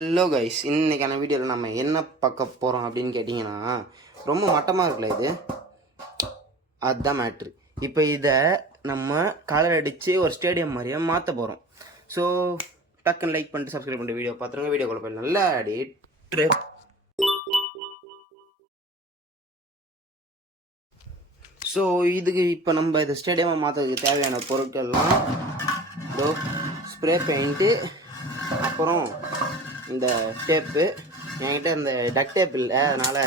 Hello guys, இன்றைக்கான வீடியோவில் நம்ம என்ன பார்க்க போகிறோம் அப்படின்னு கேட்டிங்கன்னா, ரொம்ப மட்டமாக இருக்குல்ல இது, அதுதான் மேட்ரு. இப்போ இதை நம்ம கலர் அடித்து ஒரு ஸ்டேடியம் மாதிரியே மாற்ற போகிறோம். ஸோ டக்குன்னு லைக் பண்ணிட்டு சப்ஸ்கிரைப் பண்ணிட்டு வீடியோ பார்த்துருங்க. வீடியோ கூட போய் நல்லா அடிட்டு. ஸோ இதுக்கு இப்போ நம்ம இந்த ஸ்டேடியமாக மாற்றுறதுக்கு தேவையான பொருட்கள்லாம் இதோ ஸ்ப்ரே பெயிண்ட்டு, அப்புறம் இந்த டேப்பு. என்கிட்ட இந்த டக் டேப் இல்லை, அதனால்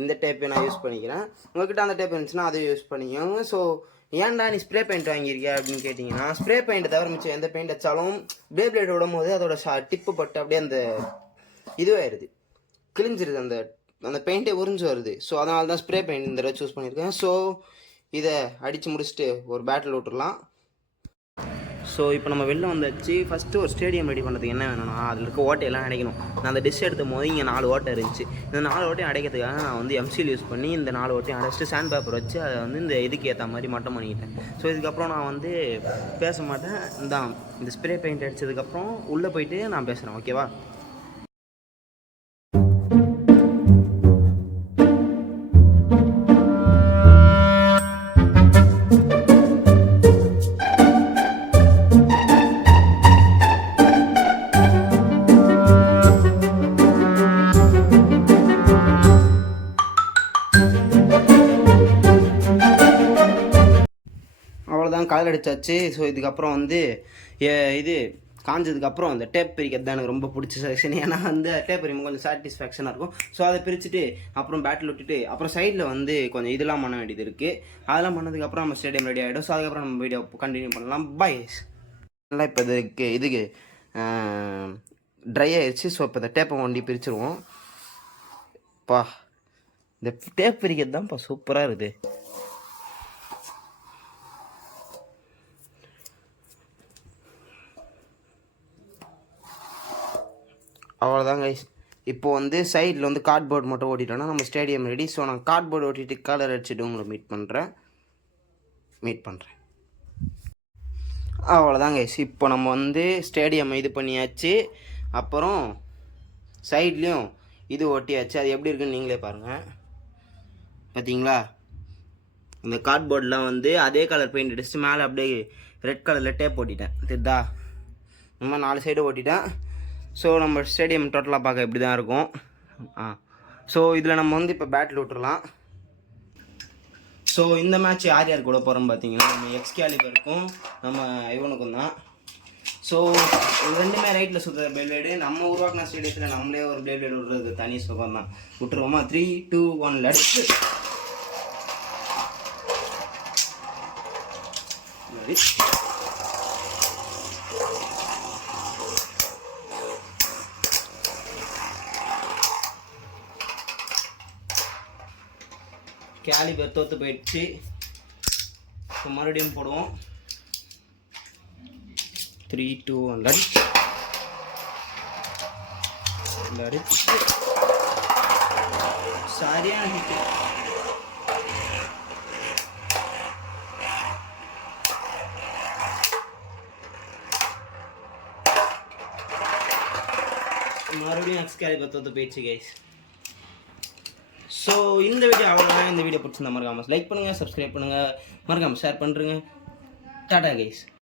இந்த டேப்பை நான் யூஸ் பண்ணிக்கிறேன். உங்கள்கிட்ட அந்த டேப் இருந்துச்சுன்னா அதை யூஸ் பண்ணிக்கோங்க. ஸோ ஏன்டா நீ ஸ்ப்ரே பெயிண்ட் வாங்கியிருக்கியா அப்படின்னு கேட்டிங்கன்னா, ஸ்ப்ரே பெயிண்ட் தவிர மிச்சம் எந்த பெயிண்ட் வச்சாலும் பிளேட் விடும் போது அதோட டிப்பு பட்டு அப்படியே அந்த இதுவாகிடுது, கிழிஞ்சிருது, அந்த அந்த பெயிண்ட்டே உறிஞ்சு வருது. ஸோ அதனால தான் ஸ்ப்ரே பெயிண்ட் இந்த தடவை சூஸ் பண்ணியிருக்கேன். ஸோ இதை அடித்து முடிச்சுட்டு ஒரு பேட்டில் விட்டுடலாம். ஸோ இப்போ நம்ம வெளில வந்தாச்சு. ஃபஸ்ட்டு ஒரு ஸ்டேடியம் ரெடி பண்ணுறதுக்கு என்ன வேணும்னா, அதில் இருக்க ஓட்டையெல்லாம் அடைக்கணும். நான் அந்த டிஷ் எடுத்த போது இங்கே 4 ஓட்டை இருந்துச்சு. இந்த 4 ஓட்டையும் அடைக்கிறதுக்காக நான் வந்து எம்சில் யூஸ் பண்ணி இந்த 4 ஓட்டையும் அடைச்சிட்டு சாண்ட் பேப்பர் வச்சு அதை வந்து இந்த இதுக்கு ஏற்ற மாதிரி மட்டம் பண்ணிக்கிட்டேன். ஸோ இதுக்கப்புறம் நான் வந்து பேச மாட்டேன். இந்த ஸ்ப்ரே பெயிண்ட் அடித்ததுக்கப்புறம் உள்ளே போயிட்டு நான் பேசுகிறேன், ஓகேவா? அவ்வளோதான், கலர் அடித்தாச்சு. ஸோ இதுக்கப்புறம் வந்து இது காஞ்சதுக்கப்புறம் அந்த டேப் பிரிக்கிறது தான் எனக்கு ரொம்ப பிடிச்ச செக்ஷன். ஏன்னா வந்து டேப் பிரிக்கும் கொஞ்சம் சாட்டிஸ்ஃபேக்ஷனாக இருக்கும். ஸோ அதை பிரிச்சுட்டு அப்புறம் பேட்டில் விட்டுட்டு அப்புறம் சைடில் வந்து கொஞ்சம் இதெல்லாம் பண்ண வேண்டியது இருக்குது. அதெல்லாம் பண்ணதுக்கப்புறம் நம்ம ஸ்டேடியம் ரெடி ஆகிடும். ஸோ அதுக்கப்புறம் நம்ம வீடியோ கண்டினியூ பண்ணலாம். பை. நல்லா இப்போ இதுக்கு ட்ரை ஆயிடுச்சு. ஸோ இப்போ இந்த டேப்பை ஒண்டி பிரிச்சுருவோம். பா, இந்த டேப் பிரிக்கிறது தான்ப்பா சூப்பராக இருக்குது. அவ்வளோதான் கைஸ். இப்போ வந்து சைடில் வந்து கார்ட்போர்டு மட்டும் ஓட்டிட்டோன்னா நம்ம ஸ்டேடியம் ரெடி. ஸோ நான் கார்ட்போர்டு ஓட்டிட்டு கலர் அடிச்சுட்டு உங்களை மீட் பண்ணுறேன். அவ்வளோதான் கைஸ். இப்போ நம்ம வந்து ஸ்டேடியம் இது பண்ணியாச்சு. அப்புறம் சைட்லேயும் இது ஒட்டியாச்சு. அது எப்படி இருக்குன்னு நீங்களே பாருங்கள். பார்த்தீங்களா, இந்த கார்ட்போர்டெலாம் வந்து அதே கலர் பெயிண்ட் அடிச்சுட்டு மேலே அப்படியே ரெட் கலரில் டேப் ஓட்டிட்டேன். தெரியுதா? நம்ம 4 சைடு ஓட்டிட்டேன். ஸோ நம்ம ஸ்டேடியம் டோட்டலாக பார்க்க இப்படி தான் இருக்கும். ஸோ இதில் நம்ம வந்து இப்போ பேட்டில் விட்டுறலாம். ஸோ இந்த மேட்ச் யார் யார் கூட போகிறோம் பார்த்தீங்கன்னா, நம்ம எக்ஸ்கேலிபருக்கும் நம்ம இவனுக்கும் தான். ஸோ ரெண்டுமே ரைட்டில் சுற்றுற பிளேடு. நம்ம உருவாக்கின ஸ்டேடியத்தில் நம்மளே ஒரு பிளேடு விடுறது தனி சுகம் தான். விட்டுருவோமா? 3, 2, 1 லட்சு. கேலிபர் தோற்று போயிடுச்சு. இப்போ மறுபடியும் போடுவோம். 3, 2, 1 லட்சு. சரியான ஹிட். மறுபடியும் எக்ஸ்கேலிபர் தோற்று போயிடுச்சு கைஸ். ஸோ இந்த வீடியோ அவ்வளோதான். இந்த வீடியோ பிடிச்சிருந்தா மறக்காமல் லைக் பண்ணுங்கள், சப்ஸ்கிரைப் பண்ணுங்கள், மறக்காமல் ஷேர் பண்ணுறேங்க. டாடா கைஸ்.